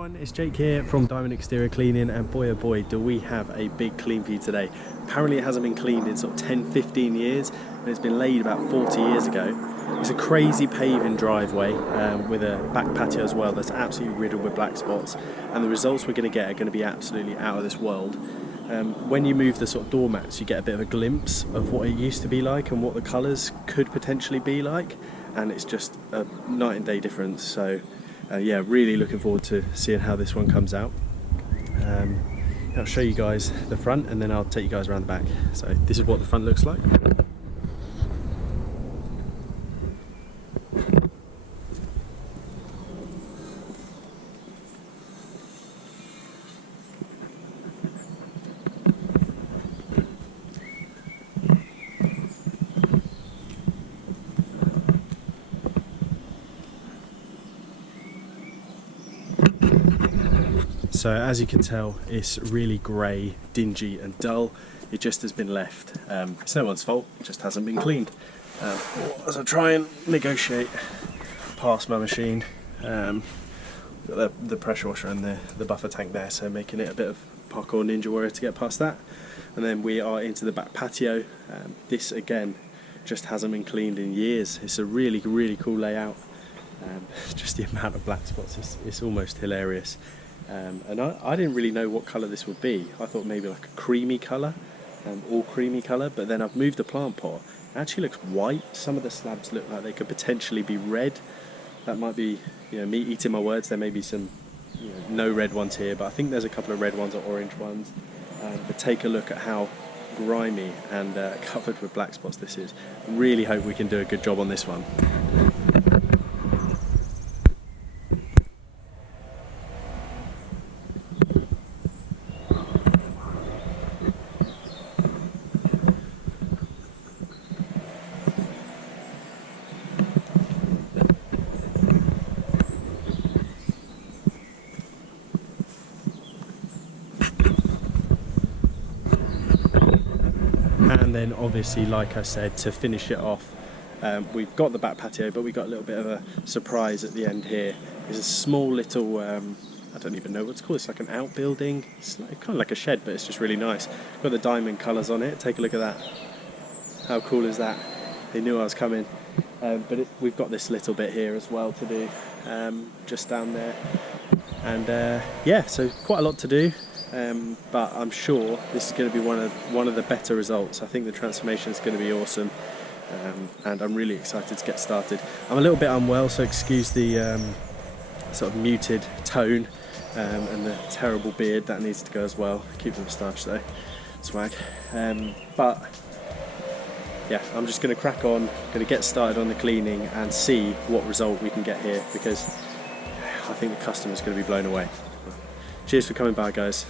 everyone, it's Jake here from Diamond Exterior Cleaning, and boy oh boy do we have a big clean for you today. Apparently it hasn't been cleaned in sort of 10-15 years, and it's been laid about 40 years ago. It's a crazy paving driveway with a back patio as well that's absolutely riddled with black spots, and the results we're going to get are going to be absolutely out of this world. When you move the sort of doormats, you get a bit of a glimpse of what it used to be like and what the colours could potentially be like, and it's just a night and day difference. So yeah, really looking forward to seeing how this one comes out. I'll show you guys the front and then I'll take you guys around the back. So this is what the front looks like. So as you can tell, it's really grey, dingy and dull. It just has been left. It's no one's fault, it just hasn't been cleaned. As I try and negotiate past my machine, got the pressure washer and the buffer tank there, so making it a bit of parkour ninja warrior to get past that. And then we are into the back patio. This again just hasn't been cleaned in years. It's a really cool layout. Just the amount of black spots, it's almost hilarious. And I didn't really know what colour this would be. I thought maybe like a creamy colour, all creamy colour, but then I've moved the plant pot. It actually looks white. Some of the slabs look like they could potentially be red. That might be, me eating my words. There may be some, no red ones here, but I think there's a couple of red ones or orange ones. But take a look at how grimy and covered with black spots this is. I really hope we can do a good job on this one. And then obviously, like I said, to finish it off, we've got the back patio, but we got a little bit of a surprise at the end here. There's a small little, I don't even know what it's called, it's like an outbuilding. It's like, kind of like a shed, but it's just really nice. Got the diamond colours on it, take a look at that. How cool is that? They knew I was coming. But we've got this little bit here as well to do, just down there. And yeah, so quite a lot to do. But I'm sure this is going to be one of the better results. I think the transformation is going to be awesome, and I'm really excited to get started. I'm a little bit unwell, so excuse the sort of muted tone and the terrible beard. That needs to go as well. Keep the moustache though, swag. But yeah, I'm just going to crack on, going to get started on the cleaning and see what result we can get here, because I think the customer's going to be blown away. Cheers for coming by, guys.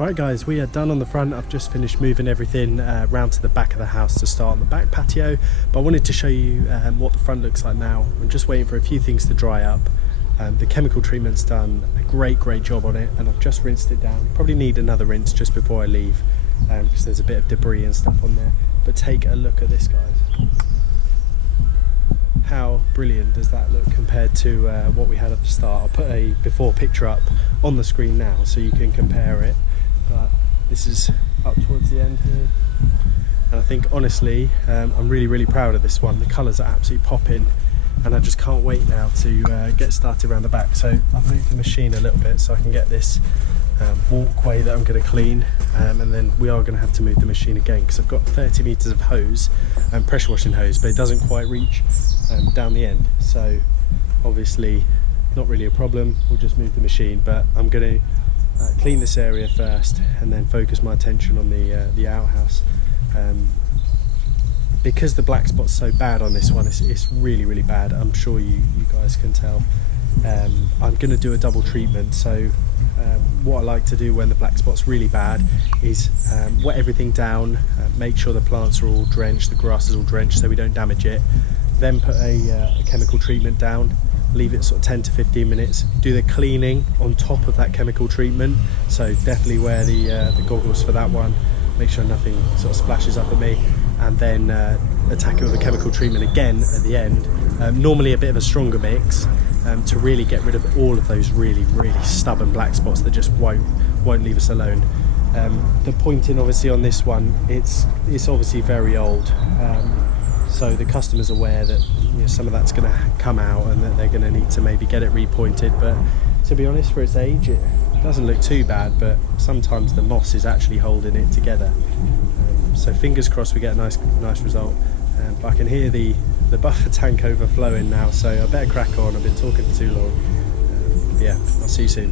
Alright guys, we are done on the front. I've just finished moving everything round to the back of the house to start on the back patio, but I wanted to show you what the front looks like now. I'm just waiting for a few things to dry up. The chemical treatment's done a great job on it, and I've just rinsed it down. Probably need another rinse just before I leave, because there's a bit of debris and stuff on there. But take a look at this, guys. How brilliant does that look compared to what we had at the start? I'll put a before picture up on the screen now so you can compare it. But this is up towards the end here, and I think honestly I'm really proud of this one. The colours are absolutely popping, and I just can't wait now to get started around the back. So I've moved the machine a little bit so I can get this walkway that I'm going to clean, and then we are going to have to move the machine again because I've got 30 metres of hose and pressure washing hose, but it doesn't quite reach down the end. So obviously not really a problem, we'll just move the machine, but I'm going to clean this area first and then focus my attention on the outhouse. Because the black spot's so bad on this one, it's really bad. I'm sure you guys can tell. I'm going to do a double treatment. So what I like to do when the black spot's really bad is wet everything down, make sure the plants are all drenched, the grass is all drenched so we don't damage it, then put a chemical treatment down, leave it sort of 10 to 15 minutes, do the cleaning on top of that chemical treatment. So definitely wear the goggles for that one, make sure nothing sort of splashes up at me, and then attack it with a chemical treatment again at the end. Normally a bit of a stronger mix to really get rid of all of those really stubborn black spots that just won't leave us alone. The pointing obviously on this one, it's obviously very old, so the customer's aware that some of that's going to come out and that they're going to need to maybe get it repointed. But to be honest, for its age, it doesn't look too bad, but sometimes the moss is actually holding it together. So fingers crossed we get a nice result. But I can hear the buffer tank overflowing now, so I better crack on. I've been talking for too long. Yeah, I'll see you soon.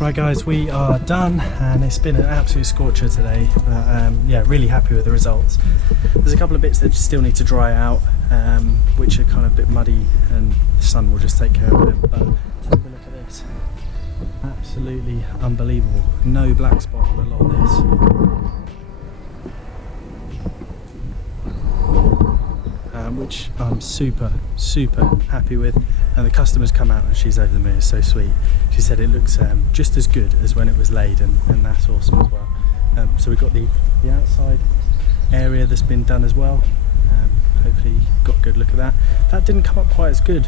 Right guys, we are done and it's been an absolute scorcher today, but yeah, really happy with the results. There's a couple of bits that still need to dry out, which are kind of a bit muddy, and the sun will just take care of them, but take a look at this. Absolutely unbelievable. No black spot on a lot of this. Which I'm super happy with, and the customer's come out and she's over the moon. It's so sweet. She said it looks just as good as when it was laid, and that's awesome as well. So we've got the outside area that's been done as well. Hopefully got a good look at that. That didn't come up quite as good,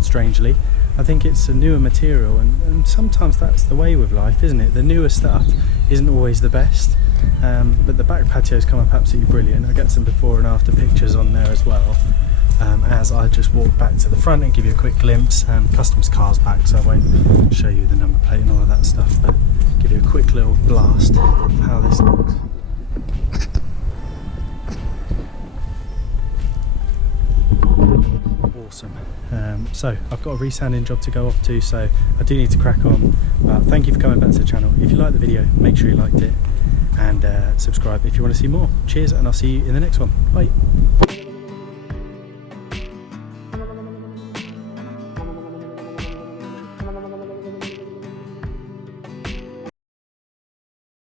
strangely. I think it's a newer material, and sometimes that's the way with life, isn't it? The newer stuff isn't always the best. But the back patio's come up absolutely brilliant. I'll get some before and after pictures on there as well, as I just walk back to the front and give you a quick glimpse. Customer's car's back, so I won't show you the number plate and all of that stuff, but give you a quick little blast of how this looks. Awesome. So I've got a resounding job to go off to, so I do need to crack on. Thank you for coming back to the channel. If you liked the video, make sure you liked it, and subscribe if you want to see more. Cheers, and I'll see you in the next one. Bye.